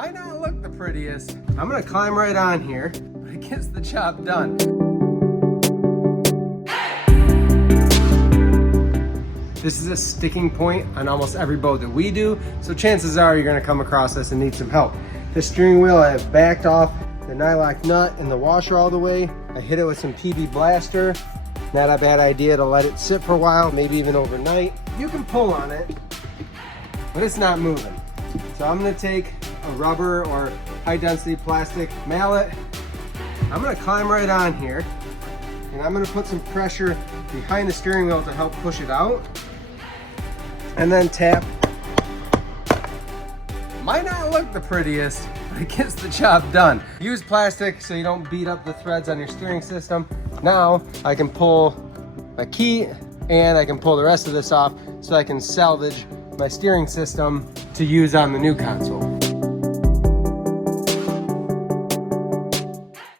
Might not look the prettiest. I'm gonna climb right on here, but it gets the job done. This is a sticking point on almost every boat that we do, so chances are you're gonna come across this and need some help. The steering wheel, I have backed off the nylock nut and the washer all the way. I hit it with some PB Blaster. Not a bad idea to let it sit for a while, maybe even overnight. You can pull on it, but it's not moving. So I'm gonna take a rubber or high density plastic mallet. I'm gonna climb right on here and I'm gonna put some pressure behind the steering wheel to help push it out. And then tap. Might not look the prettiest, but it gets the job done. Use plastic so you don't beat up the threads on your steering system. Now I can pull my key and I can pull the rest of this off so I can salvage my steering system to use on the new console.